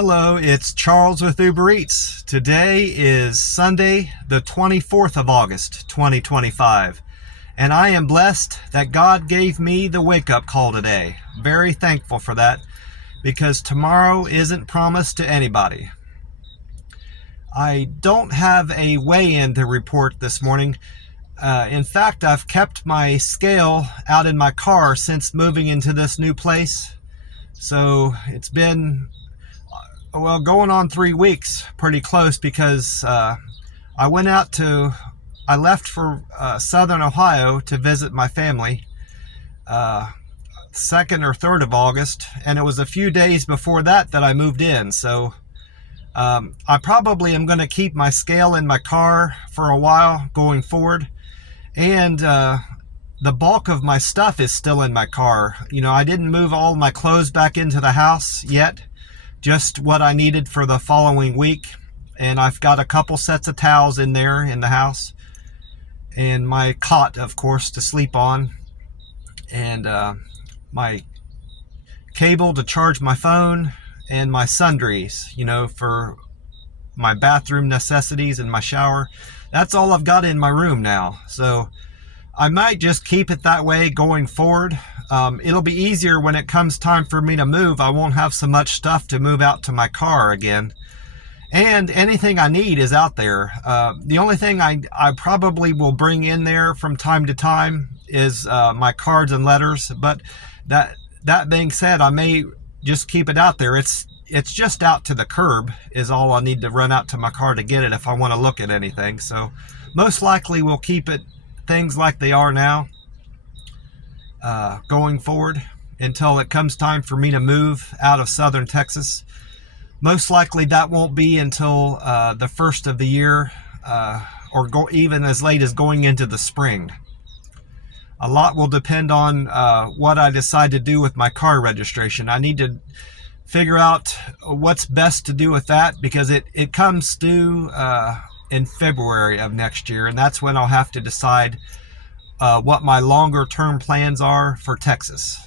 Hello, it's Charles with Uber Eats. Today is Sunday, the 24th of August, 2025. And I am blessed that God gave me the wake-up call today. Very thankful for that, because tomorrow isn't promised to anybody. I don't have a weigh-in to report this morning. In fact, I've kept my scale out in my car since moving into this new place. So it's been going on 3 weeks, pretty close, because I left for southern Ohio to visit my family 2nd or 3rd of August, and it was a few days before that I moved in. So I probably am going to keep my scale in my car for a while going forward, and the bulk of my stuff is still in my car. I didn't move all my clothes back into the house yet, just what I needed for the following week. And I've got a couple sets of towels in there in the house, and my cot, of course, to sleep on, and my cable to charge my phone, and my sundries, for my bathroom necessities and my shower. That's all I've got in my room now. So I might just keep it that way going forward. It'll be easier when it comes time for me to move. I won't have so much stuff to move out to my car again. And anything I need is out there. The only thing I probably will bring in there from time to time is my cards and letters. But that being said, I may just keep it out there. It's just out to the curb is all I need to run out to my car to get it if I want to look at anything. So most likely we'll keep it things like they are now going forward until it comes time for me to move out of southern Texas. Most likely that won't be until the first of the year, or even as late as going into the spring. A lot will depend on what I decide to do with my car registration. I need to figure out what's best to do with that, because it comes due in February of next year, and that's when I'll have to decide what my longer term plans are for Texas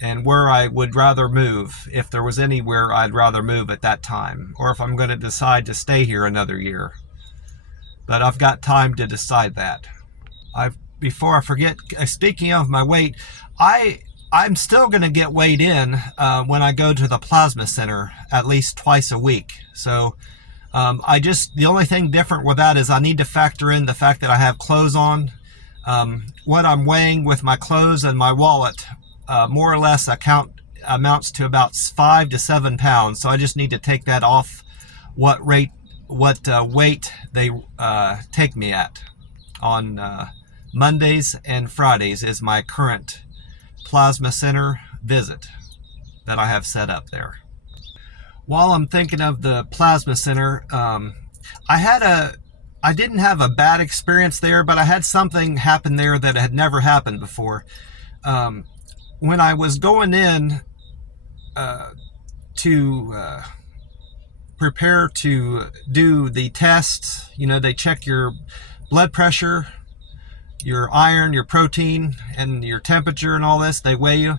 and where I would rather move, if there was anywhere I'd rather move at that time, or if I'm going to decide to stay here another year. But I've got time to decide that. Before I forget, speaking of my weight, I'm still going to get weighed in when I go to the plasma center at least twice a week. So the only thing different with that is I need to factor in the fact that I have clothes on. What I'm weighing with my clothes and my wallet more or less amounts to about 5 to 7 pounds. So I just need to take that off what weight they take me at on Mondays and Fridays is my current plasma center visit that I have set up there. While I'm thinking of the plasma center, I didn't have a bad experience there, but I had something happen there that had never happened before. When I was going in to prepare to do the tests, they check your blood pressure, your iron, your protein, and your temperature and all this. They weigh you.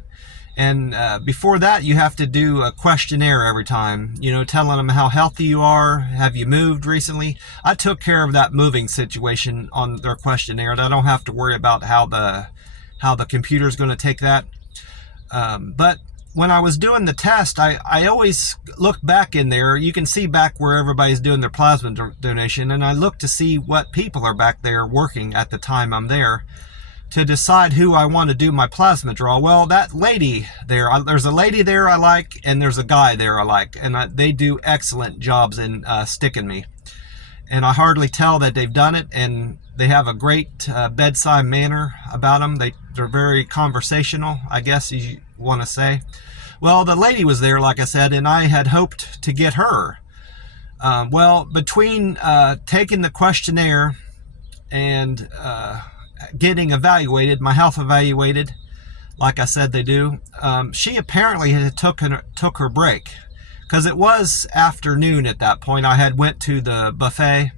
And before that, you have to do a questionnaire every time, telling them how healthy you are. Have you moved recently? I took care of that moving situation on their questionnaire. I don't have to worry about how the computer's going to take that. But when I was doing the test, I always look back in there. You can see back where everybody's doing their plasma donation, and I look to see what people are back there working at the time I'm there, to decide who I want to do my plasma draw. Well, that lady there, there's a lady there I like, and there's a guy there I like, and they do excellent jobs in sticking me. And I hardly tell that they've done it, and they have a great bedside manner about them. They're very conversational, I guess you want to say. Well, the lady was there, like I said, and I had hoped to get her. Well, between taking the questionnaire and getting evaluated, my health evaluated, like I said they do, she apparently had took her break, because it was afternoon at that point. I had went to the buffet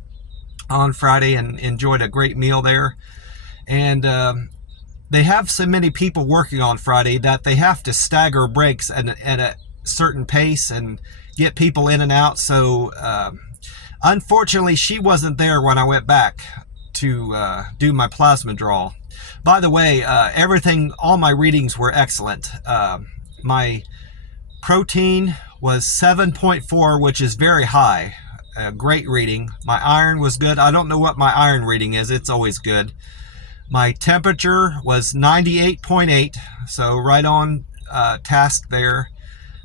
on Friday and enjoyed a great meal there, and they have so many people working on Friday that they have to stagger breaks at certain pace and get people in and out. So unfortunately, she wasn't there when I went back to do my plasma draw. By the way, all my readings were excellent. My protein was 7.4, which is very high. Great reading. My iron was good. I don't know what my iron reading is. It's always good. My temperature was 98.8, so right on task there.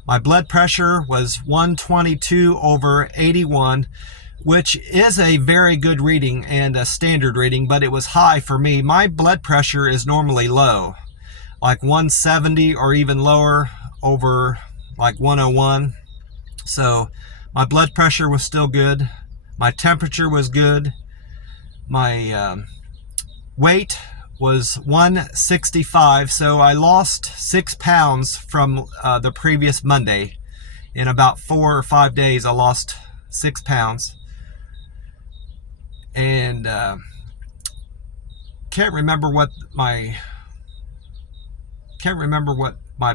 My blood pressure was 122/81, which is a very good reading and a standard reading, but it was high for me. My blood pressure is normally low, like 170 or even lower over like 101. So my blood pressure was still good. My temperature was good. My weight was 165, so I lost 6 pounds from the previous Monday. In about 4 or 5 days, I lost 6 pounds. And can't remember what my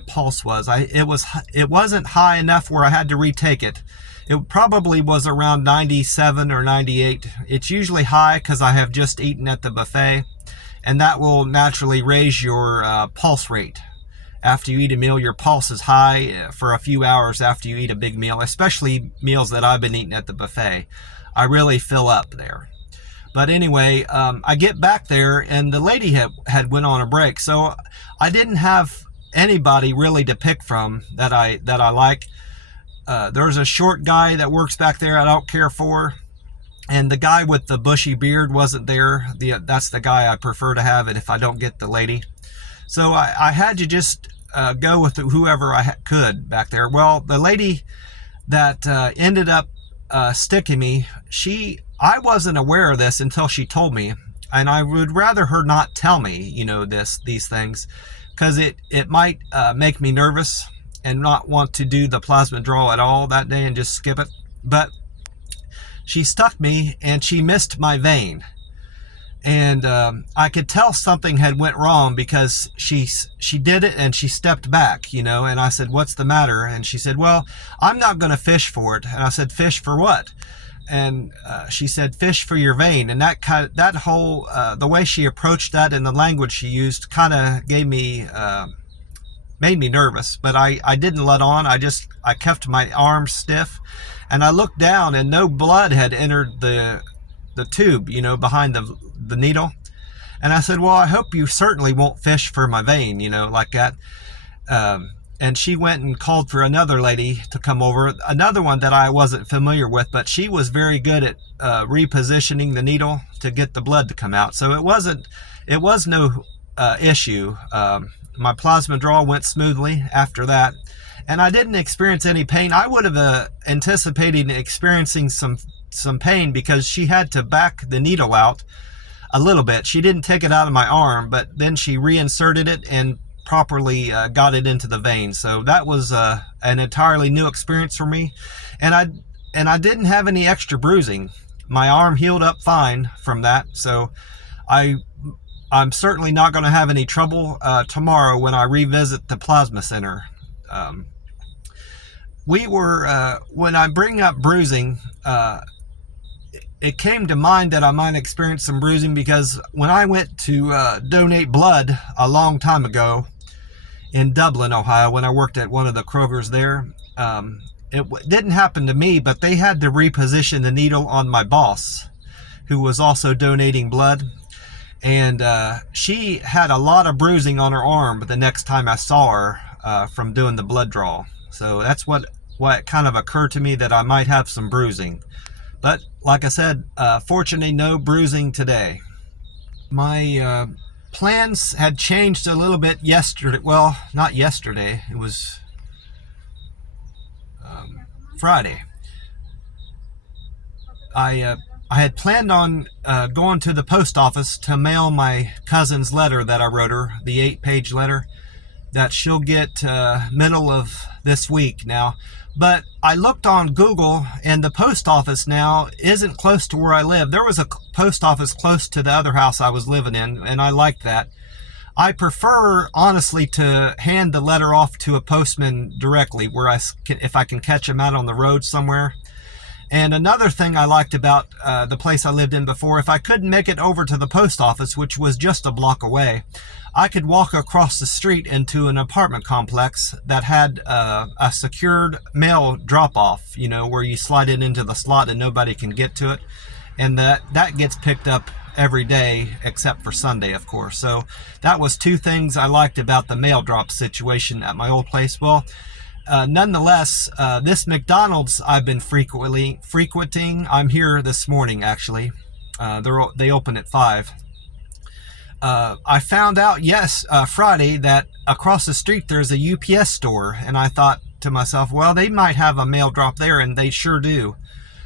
pulse was. It wasn't high enough where I had to retake it. It probably was around 97 or 98. It's usually high because I have just eaten at the buffet, and that will naturally raise your pulse rate. After you eat a meal, your pulse is high for a few hours after you eat a big meal, especially meals that I've been eating at the buffet. I really fill up there. But anyway, I get back there, and the lady had went on a break, so I didn't have anybody really to pick from that I like. There's a short guy that works back there I don't care for, and the guy with the bushy beard wasn't there. That's the guy I prefer to have it if I don't get the lady. So I had to just go with whoever I could back there. Well, the lady that ended up sticking me, I wasn't aware of this until she told me, and I would rather her not tell me, these things, because it might make me nervous and not want to do the plasma draw at all that day and just skip it. But she stuck me, and she missed my vein, and I could tell something had went wrong because she did it and she stepped back, and I said, "What's the matter?" And she said, "Well, I'm not going to fish for it." And I said, "Fish for what?" And she said, "Fish for your vein." And that whole the way she approached that and the language she used kind of made me nervous. But I didn't let on. I kept my arms stiff, and I looked down, and no blood had entered the tube, behind the needle. And I said, "Well, I hope you certainly won't fish for my vein," like that. And she went and called for another lady to come over, another one that I wasn't familiar with, but she was very good at repositioning the needle to get the blood to come out. So it was no issue. My plasma draw went smoothly after that, and I didn't experience any pain. I would have anticipated experiencing some pain because she had to back the needle out a little bit. She didn't take it out of my arm, but then she reinserted it and properly got it into the vein. So that was an entirely new experience for me, and I didn't have any extra bruising. My arm healed up fine from that, so I'm certainly not going to have any trouble tomorrow when I revisit the plasma center. When I bring up bruising, it came to mind that I might experience some bruising because when I went to donate blood a long time ago in Dublin, Ohio, when I worked at one of the Krogers there, it didn't happen to me, but they had to reposition the needle on my boss, who was also donating blood. And she had a lot of bruising on her arm the next time I saw her from doing the blood draw. So that's what kind of occurred to me, that I might have some bruising. But like I said, fortunately, no bruising today. My plans had changed a little bit yesterday. Well, not yesterday. It was Friday. I had planned on going to the post office to mail my cousin's letter that I wrote her, the 8-page letter that she'll get middle of this week now. But I looked on Google, and the post office now isn't close to where I live. There was a post office close to the other house I was living in, and I liked that. I prefer, honestly, to hand the letter off to a postman directly, where if I can catch him out on the road somewhere. And another thing I liked about the place I lived in before, if I couldn't make it over to the post office, which was just a block away, I could walk across the street into an apartment complex that had a secured mail drop-off, where you slide it into the slot and nobody can get to it. And that gets picked up every day except for Sunday, of course. So that was two things I liked about the mail drop situation at my old place. Well, nonetheless, this McDonald's I've been frequenting. I'm here this morning, actually. They open at 5. I found out, Friday, that across the street there's a UPS store, and I thought to myself, well, they might have a mail drop there, and they sure do.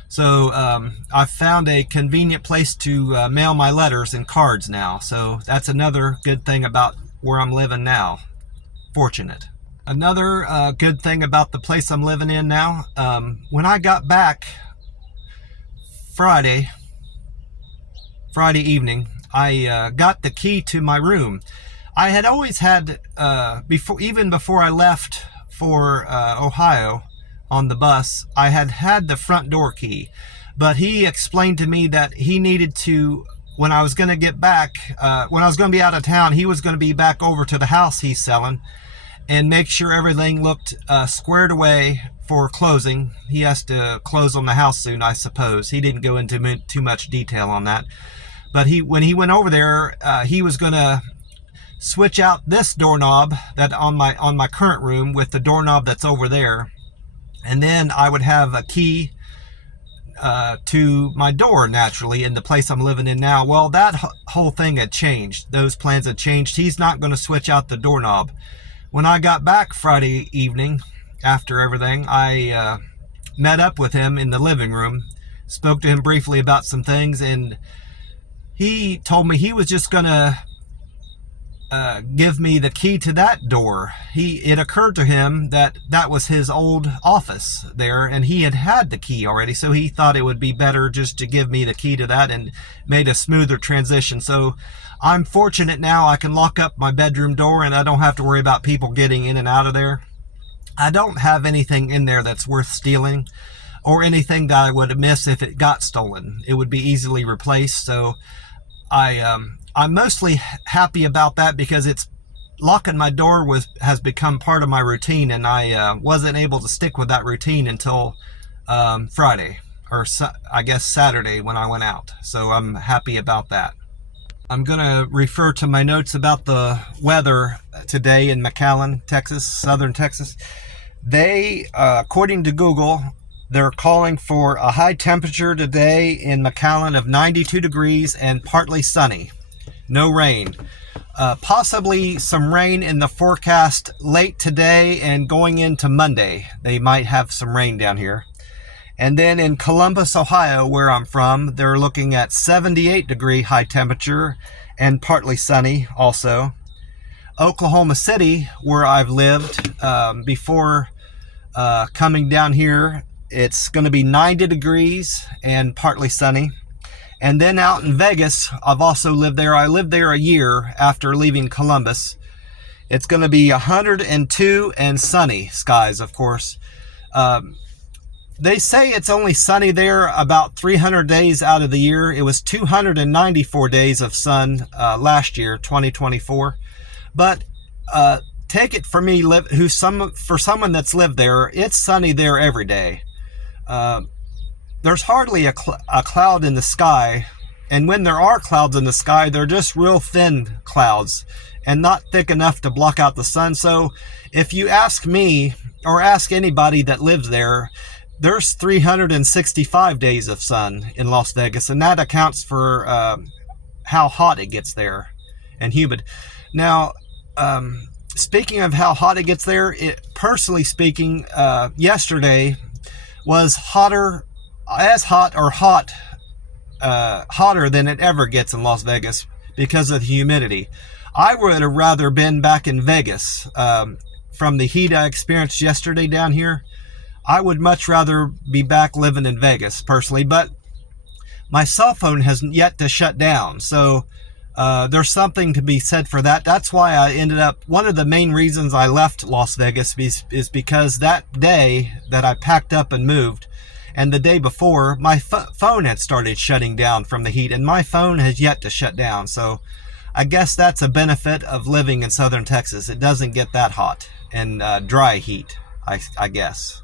So I found a convenient place to mail my letters and cards now. So that's another good thing about where I'm living now. Fortunate. Another good thing about the place I'm living in now, when I got back Friday evening, I got the key to my room. I had always had, even before I left for Ohio on the bus, I had the front door key. But he explained to me that he needed to, when I was going to get back, when I was going to be out of town, he was going to be back over to the house he's selling and make sure everything looked squared away for closing. He has to close on the house soon, I suppose. He didn't go into too much detail on that. But when he went over there, he was going to switch out this doorknob that on my current room with the doorknob that's over there. And then I would have a key to my door, naturally, in the place I'm living in now. Well, that whole thing had changed. Those plans had changed. He's not going to switch out the doorknob. When I got back Friday evening, after everything, I met up with him in the living room, spoke to him briefly about some things, and he told me he was just going to give me the key to that door. It occurred to him that was his old office there, and he had the key already, so he thought it would be better just to give me the key to that, and made a smoother transition. So I'm fortunate now I can lock up my bedroom door, and I don't have to worry about people getting in and out of there. I don't have anything in there that's worth stealing, or anything that I would miss if it got stolen. It would be easily replaced. So I'm mostly happy about that, because it's locking my door has become part of my routine, and I wasn't able to stick with that routine until Friday, or I guess Saturday when I went out. So I'm happy about that. I'm going to refer to my notes about the weather today in McAllen, Texas, southern Texas. They, according to Google, they're calling for a high temperature today in McAllen of 92 degrees and partly sunny. No rain. Possibly some rain in the forecast late today and going into Monday. They might have some rain down here. And then in Columbus, Ohio, where I'm from, they're looking at 78-degree high temperature and partly sunny also. Oklahoma City, where I've lived before coming down here, it's going to be 90 degrees and partly sunny. And then out in Vegas, I've also lived there. I lived there a year after leaving Columbus. It's going to be 102 and sunny skies, of course. They say it's only sunny there about 300 days out of the year. It was 294 days of sun last year, 2024. But take it from me, for someone that's lived there, it's sunny there every day. There's hardly a cloud in the sky, and when there are clouds in the sky, they're just real thin clouds and not thick enough to block out the sun. So if you ask me, or ask anybody that lives there, there's 365 days of sun in Las Vegas, and that accounts for how hot it gets there and humid. Now, speaking of how hot it gets there, personally speaking, yesterday was hotter than it ever gets in Las Vegas because of the humidity. I would have rather been back in Vegas from the heat I experienced yesterday down here. I would much rather be back living in Vegas personally, but my cell phone has yet to shut down. So There's something to be said for that. That's why I ended up, one of the main reasons I left Las Vegas is because that day that I packed up and moved, and the day before, my phone had started shutting down from the heat, and my phone has yet to shut down. So I guess that's a benefit of living in southern Texas. It doesn't get that hot and dry heat, I guess.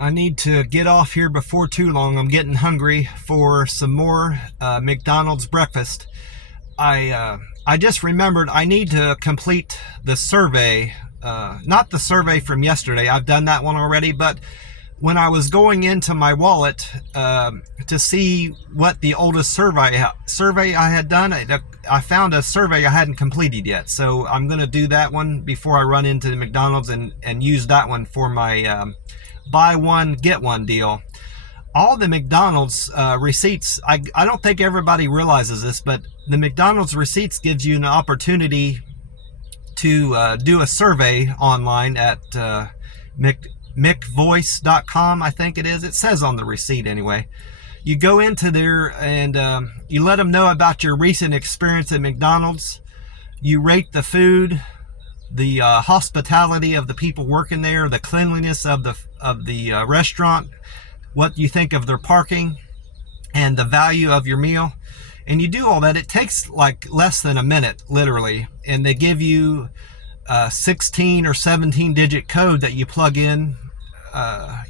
I need to get off here before too long. I'm getting hungry for some more McDonald's breakfast. I just remembered I need to complete the survey, not the survey from yesterday. I've done that one already, but when I was going into my wallet to see what the oldest survey I had done, I found a survey I hadn't completed yet. So I'm going to do that one before I run into the McDonald's and use that one for my buy one, get one deal. All the McDonald's receipts, I don't think everybody realizes this, but the McDonald's receipts gives you an opportunity to do a survey online at mcvoice.com, I think it is. It says on the receipt anyway. You go into there and you let them know about your recent experience at McDonald's. You rate the food, the hospitality of the people working there, the cleanliness of the restaurant, what you think of their parking, and the value of your meal. And you do all that. It takes like less than a minute, literally, and they give you a 16 or 17 digit code that you plug in.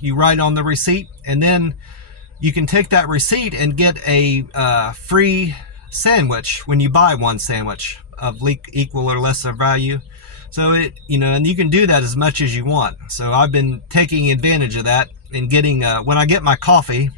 You write on the receipt, and then you can take that receipt and get a free sandwich when you buy one sandwich of equal or lesser value. So and you can do that as much as you want. So I've been taking advantage of that and getting when I get my coffee,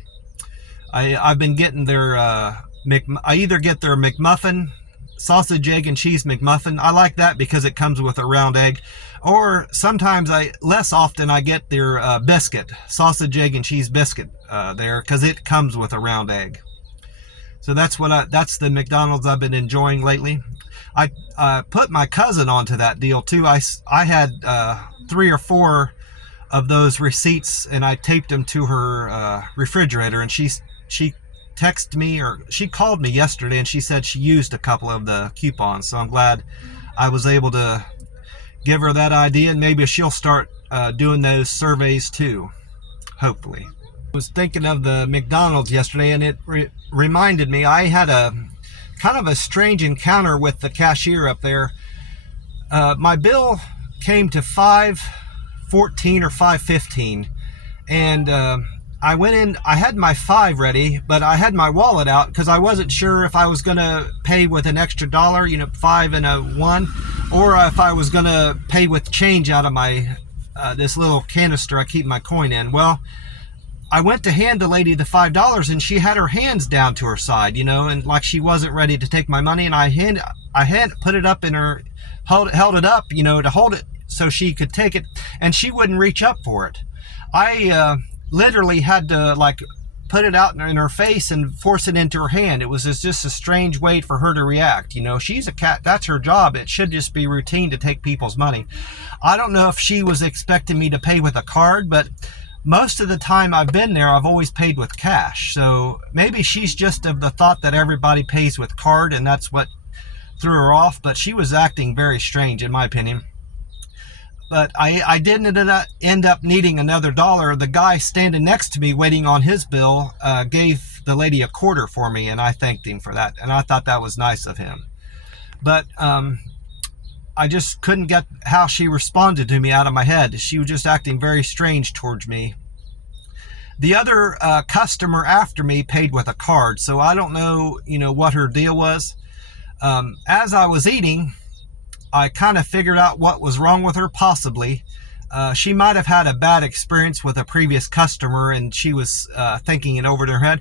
I've been getting their I either get their McMuffin, sausage, egg, and cheese McMuffin. I like that because it comes with a round egg. Or sometimes less often I get their biscuit, sausage, egg, and cheese biscuit there, because it comes with a round egg. So that's the McDonald's I've been enjoying lately. I put my cousin onto that deal too. I had 3 or 4 of those receipts, and I taped them to her refrigerator, and she texted me, or she called me yesterday, and she said she used a couple of the coupons. So I'm glad I was able to give her that idea, and maybe she'll start doing those surveys too, hopefully. I was thinking of the McDonald's yesterday, and it reminded me I had a kind of a strange encounter with the cashier up there. My bill came to $5.14 or $5.15, and I went in, I had my $5 ready, but I had my wallet out because I wasn't sure if I was going to pay with an extra dollar, $5 and a $1, or if I was going to pay with change out of my this little canister I keep my coin in. Well, I went to hand the lady the $5, and she had her hands down to her side, and like she wasn't ready to take my money, and I had put it up in her, held it up, to hold it so she could take it, and she wouldn't reach up for it. I literally had to put it out in her face and force it into her hand. It was just a strange way for her to react. She's a cat. That's her job. It should just be routine to take people's money. I don't know if she was expecting me to pay with a card, but most of the time I've been there, I've always paid with cash. So maybe she's just of the thought that everybody pays with card, and that's what threw her off. But she was acting very strange, in my opinion. But I didn't end up needing another dollar. The guy standing next to me waiting on his bill gave the lady a quarter for me, and I thanked him for that. And I thought that was nice of him. But I just couldn't get how she responded to me out of my head. She was just acting very strange towards me. The other customer after me paid with a card, so I don't know, what her deal was. As I was eating, I kind of figured out what was wrong with her, possibly. She might have had a bad experience with a previous customer, and she was thinking it over in her head.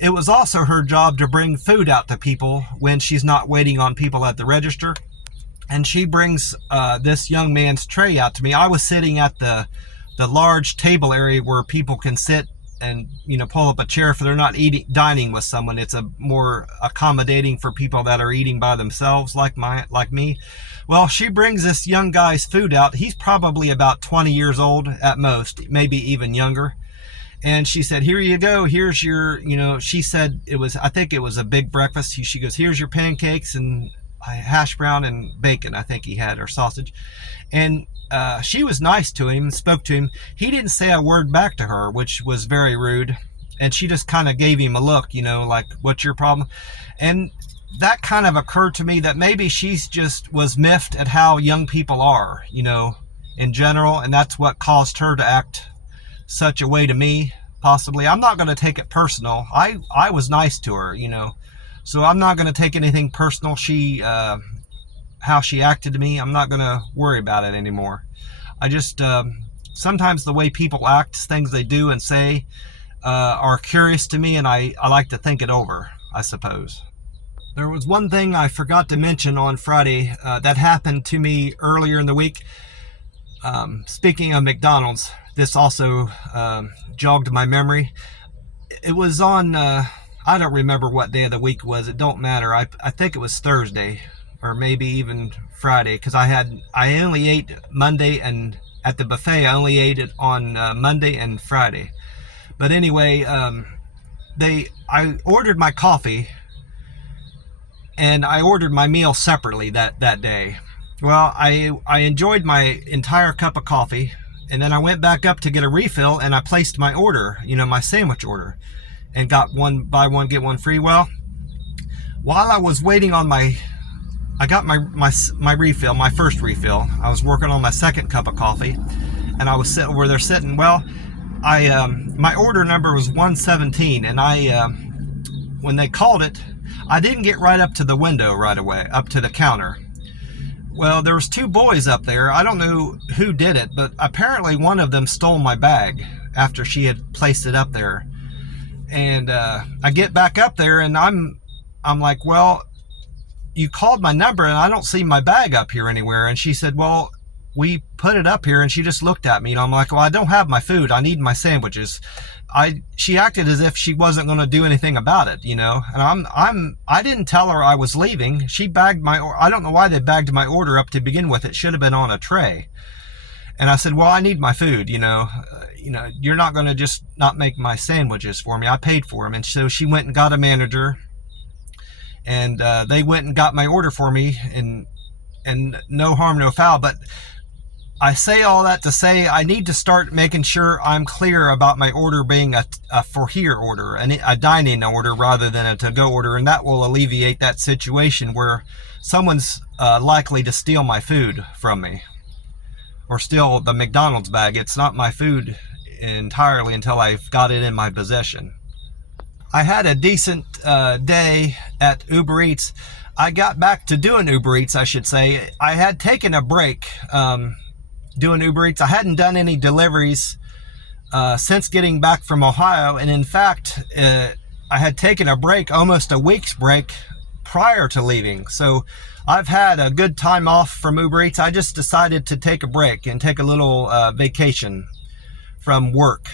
It was also her job to bring food out to people when she's not waiting on people at the register. And she brings this young man's tray out to me. I was sitting at the large table area where people can sit and pull up a chair if they're not dining with someone. It's a more accommodating for people that are eating by themselves, like me. Well, she brings this young guy's food out. He's probably about 20 years old at most, maybe even younger. And she said, here you go, here's your, she said I think it was a big breakfast. She goes, here's your pancakes and hash brown and bacon, I think he had, or sausage. And she was nice to him, spoke to him. He didn't say a word back to her, which was very rude. And she just kind of gave him a look, like, what's your problem? And that kind of occurred to me that maybe she's just was miffed at how young people are, in general. And that's what caused her to act such a way to me, possibly. I'm not going to take it personal. I was nice to her, so I'm not going to take anything personal. How she acted to me, I'm not going to worry about it anymore. I just sometimes the way people act, things they do and say, are curious to me, and I like to think it over, I suppose. There was one thing I forgot to mention on Friday that happened to me earlier in the week. Speaking of McDonald's, this also jogged my memory. It was on, I don't remember what day of the week it was. It don't matter. I think it was Thursday or maybe even Friday, because I only ate Monday, and at the buffet I only ate it on Monday and Friday. But anyway, I ordered my coffee and I ordered my meal separately that day. Well, I enjoyed my entire cup of coffee, and then I went back up to get a refill, and I placed my order, my sandwich order, and got one buy one get one free. Well, while I was waiting on I got my refill, my first refill. I was working on my second cup of coffee, and I was sitting where they're sitting. Well, my order number was 117, and when they called it, I didn't get right up to the window right away, up to the counter. Well, there was two boys up there. I don't know who did it, but apparently one of them stole my bag after she had placed it up there. And I get back up there, and I'm like, well, you called my number and I don't see my bag up here anywhere. And she said, well, we put it up here. And she just looked at me, and I'm like, well, I don't have my food. I need my sandwiches. She acted as if she wasn't going to do anything about it, and I didn't tell her I was leaving. She bagged I don't know why they bagged my order up to begin with. It should have been on a tray. And I said, well, I need my food, you're not going to just not make my sandwiches for me. I paid for them. And so she went and got a manager, and they went and got my order for me, and no harm, no foul. But I say all that to say I need to start making sure I'm clear about my order being a for here order, a dine-in order rather than a to-go order, and that will alleviate that situation where someone's likely to steal my food from me or steal the McDonald's bag. It's not my food entirely until I've got it in my possession. I had a decent day at Uber Eats. I got back to doing Uber Eats, I should say. I had taken a break doing Uber Eats. I hadn't done any deliveries since getting back from Ohio, and in fact I had taken a break, almost a week's break, prior to leaving. So I've had a good time off from Uber Eats. I just decided to take a break and take a little vacation from work,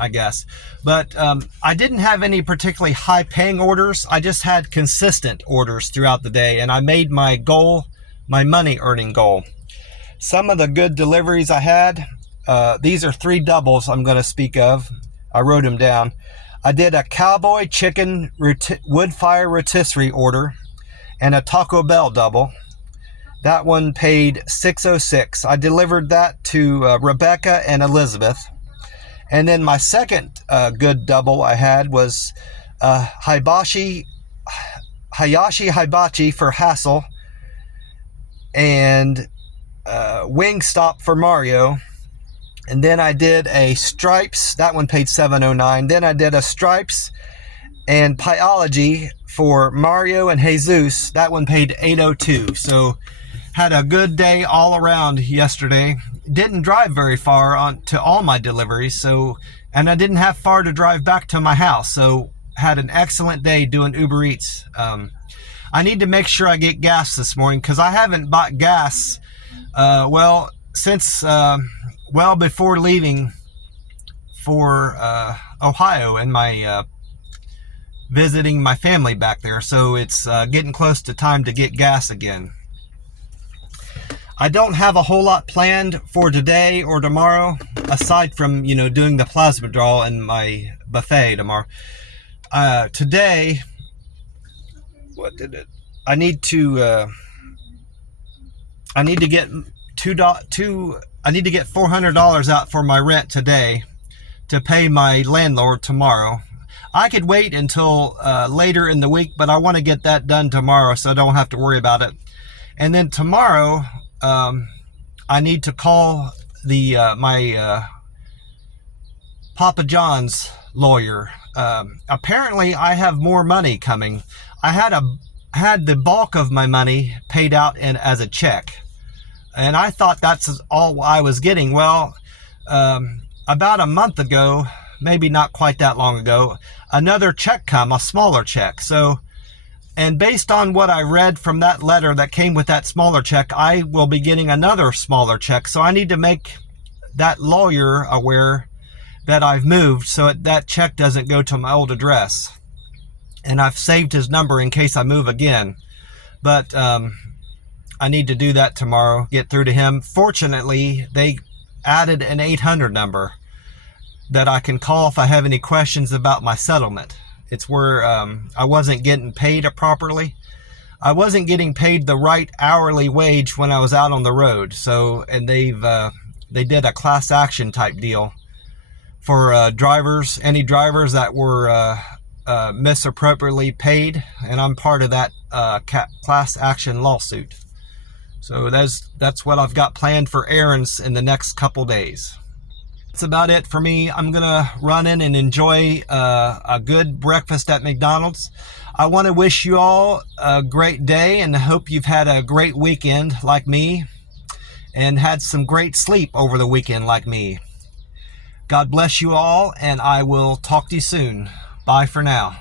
I guess. But I didn't have any particularly high paying orders. I just had consistent orders throughout the day, and I made my goal, my money earning goal. Some of the good deliveries I had, these are 3 doubles I'm going to speak of. I wrote them down. I did a cowboy chicken wood fire rotisserie order and a Taco Bell double. That one paid $6.06. I delivered that to Rebecca and Elizabeth. And then my second good double I had was Hayashi Hibachi for Hassel and Wingstop for Mario. And then I did a Stripes, that one paid $7.09. Then I did a Stripes and Pieology for Mario and Jesus. That one paid $8.02. So had a good day all around yesterday. Didn't drive very far on to all my deliveries, and I didn't have far to drive back to my house. So had an excellent day doing Uber Eats. I need to make sure I get gas this morning because I haven't bought gas since well before leaving for Ohio and my visiting my family back there. So it's getting close to time to get gas again. I don't have a whole lot planned for today or tomorrow, aside from, doing the plasma draw and my buffet tomorrow. Today, what did it? I need to get I need to get $400 out for my rent today to pay my landlord tomorrow. I could wait until later in the week, but I want to get that done tomorrow so I don't have to worry about it. And then tomorrow, I need to call my Papa John's lawyer. Apparently, I have more money coming. I had the bulk of my money paid out as a check, and I thought that's all I was getting. Well, about a month ago, maybe not quite that long ago, another check come, a smaller check. So, and based on what I read from that letter that came with that smaller check, I will be getting another smaller check. So I need to make that lawyer aware that I've moved so that check doesn't go to my old address. And I've saved his number in case I move again. But I need to do that tomorrow, get through to him. Fortunately, they added an 800 number that I can call if I have any questions about my settlement. It's where I wasn't getting paid properly. I wasn't getting paid the right hourly wage when I was out on the road. So, and they did a class action type deal for drivers, any drivers that were misappropriately paid, and I'm part of that class action lawsuit. So that's what I've got planned for errands in the next couple days. That's about it for me. I'm gonna run in and enjoy a good breakfast at McDonald's. I want to wish you all a great day and hope you've had a great weekend like me and had some great sleep over the weekend like me. God bless you all, and I will talk to you soon. Bye for now.